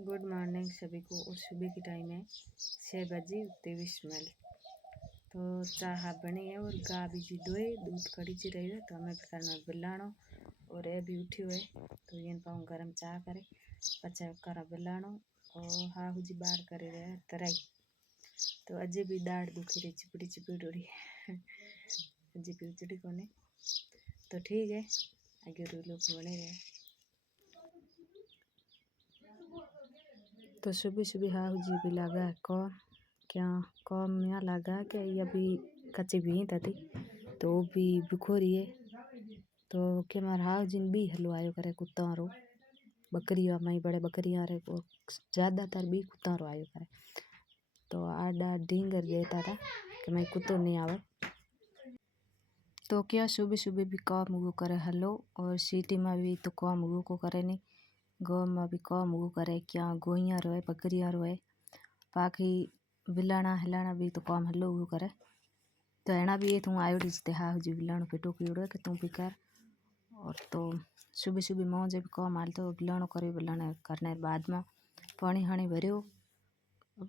Good morning सभी को। और सुबह की टाइम है 6:23। तो चाह बनी है और गा भी जी दोए दूध कड़ी ची रही है। तो हमें करना बिलाणो और ये भी उठी हुए तो ये पाऊँ गरम चाह करे पचा करा बिलाणो और हाहू जी बार करे रहे तराई। तो अजय भी दाढ़ दुखी रही चिपड़ी चिपड़ी उड़ी अजय भी उचड़ी कोने। तो ठीक है आगे रू लोग बने रहे। तो सुबह सुबह हाहू जी भी लगा कौन क्या कौन यहाँ लगा क्या ये भी कच्ची भी थी तो वो भी बिखोरी है। तो क्या मार हाहू जी भी हलो आयो करे कुत्ता रो बकरियाँ मई बड़े बकरियाँ रे ज़्यादातर भी कुत्ता रो आयो करे। तो आडा ढींगर देता था कि मैं कुत्तो नहीं आवे। तो क्या सुबह सुबह भी काम वो करे हलो और सिटी में भी तो काम वो को करे नहीं गाँव में भी काम वो करे क्या गोइयाँ रोए बकरियाँ रोए बाकी बिलाना हिलाना भी तो काम हलो वो करे। तो एना भी ये तू आयोडी जते हाँ जी बिलानो पेटो की उड़े कि तू भी कर। और तो सुबह सुबह मौजे भी काम आल तो बिलानो करे बिलाने करने बाद में पानी हानी भरियो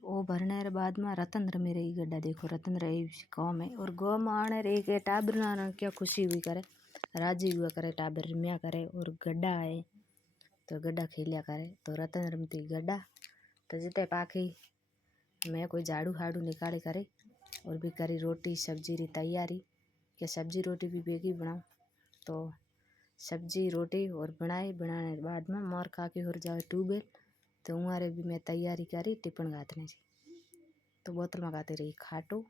वो भरने बाद में रतन मेरे ही गड्ढा देखो रतन रही काम है। और गाँव में आने रे के टाबर ना क्या खुशी हुई करे राजी हुआ करे टाबर रम्या करे और गड्ढा है तो गड्ढा खेलिया करे। तो रतन रमती गड्ढा तो जिते पाखी मैं कोई झाड़ू हाड़ू निकाले करे और भी करी रोटी सब्जी री तैयारी क्या सब्जी रोटी भी बेगी बनाऊँ। तो सब्जी रोटी और बनाने के बाद में मोर खा के हो जाए ट्यूबवेल तो उमारे भी मैं तैयारी करी टिफिन गातने से। तो बोतल में गाते रही खाटो।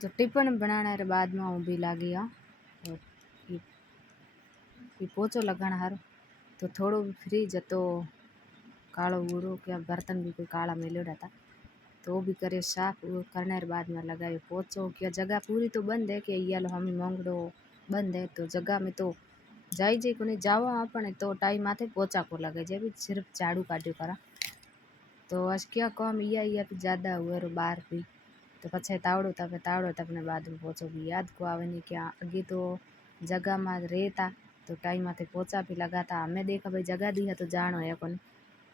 तो टिफिन बनाने के बाद में वो भी लागी और ये पोचो लगाना हारो तो थोड़ो भी फ्री जतो कालो बूरो क्या बर्तन भी कोई काला मेलोड़ा था तो वो भी करे साफ वो करने के बाद में लगाए पोचो क्या जगह पूरी तो बंद है कि ये लो हमें मांगड़ो बंद है तो जगह में तो जाई जी को नहीं जाओ अपने तो टाइम आते पोचा को लगे जे भी सिर्फ झाड़ू काट्यो करा। तो आज क्या काम या भी ज़्यादा हुए रो बार भी तो पछे तावड़ो तपने बाद में पोचो भी याद को आवे नहीं क्या अगे तो जगह में रहता तो टाइम आते पोचा भी लगाता हमें देखा भाई जगह दी है तो जानो है कौन।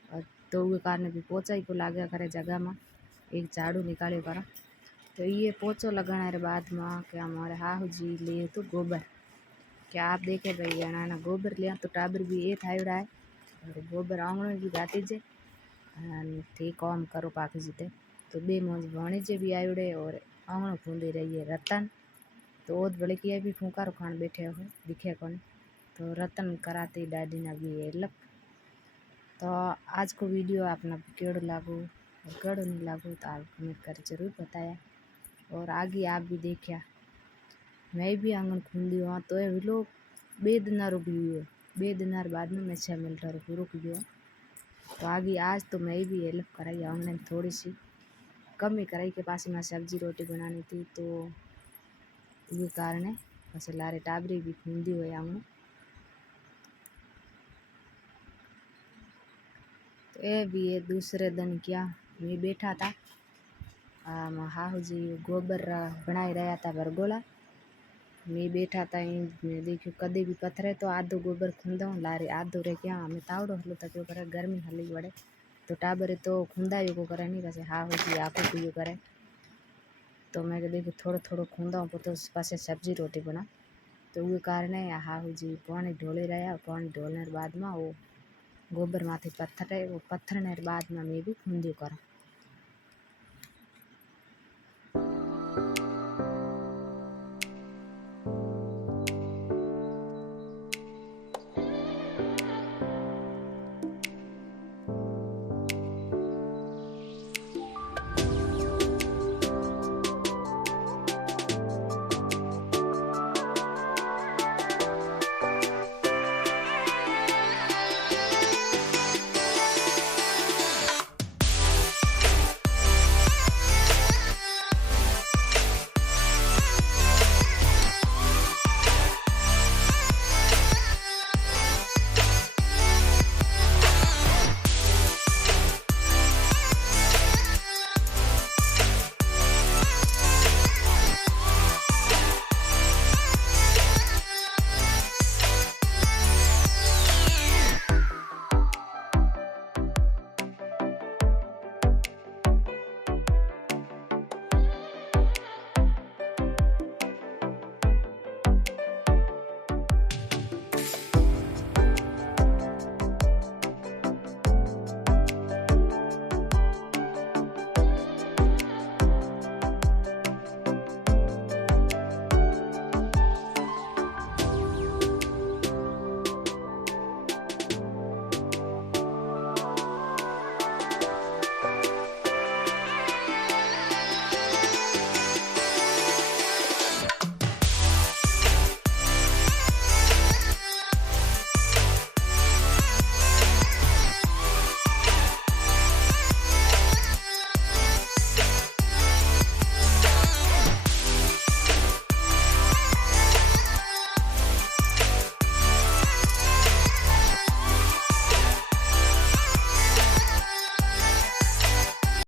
और तो वो कारण भी पोचा ही को लागे करे जगह में एक झाड़ू निकाले करा। तो ये पोचो लगाने के बाद में क्या हमारे हाहू जी ले तो गोबर क्या आप देखे भाई ना गोबर लिया तो टाबर भी ये थायड़ा है और गोबर आंगणों भी गाती जे थी काम करो पाखी जीते। तो बे मौज भणीजे भी आयोड़े और आंगणो फूंदी रही है रतन तो ओद बड़े किया भी फूंकारो खान बैठे हो दिखे कौन। तो रतन कराती दादी ना भी हेल्प। तो आज को वीडियो आपने केड़ो लागू और केड़ो नहीं लागू तो आप कमेंट कर जरूर बताया। और आगे आप भी देखा मैं भी आंगन खूंदी हुआ तो ये लोग 2 दिन रुक हुई 2 दिन बाद में मैं 6 मिनट रुक गया। तो आगे आज तो मैं भी हेल्प कराई आंगन में थोड़ी सी कम ही कराई के पास में सब्जी रोटी बनानी थी तो ये कारण है बस लारे टाबरी भी खूंदी हुई आंगन। तो ये भी ये दूसरे दिन क्या मैं बैठा था हाहू जी गोबर बनाई रहा था बरगोला मैं बैठा था मैं देखो कदे भी पत्थरे तो आधो गोबर खूंदा लारे आधो रे क्या हमें तावड़ो हलो तक करे गर्मी हली बड़े तो टाबर तो खूंदा को करे नहीं वैसे हाहू जी आपको पियो करे। तो मैं देखो थोड़ो थोड़ो खूंदा हूँ तो पास सब्जी रोटी बना तो वो कारण है हाहू जी पानी ढोले रहा पानी ढोलने के बाद में वो गोबर माथे पत्थर है वो पत्थरने बाद में मैं भी खूंदी करा।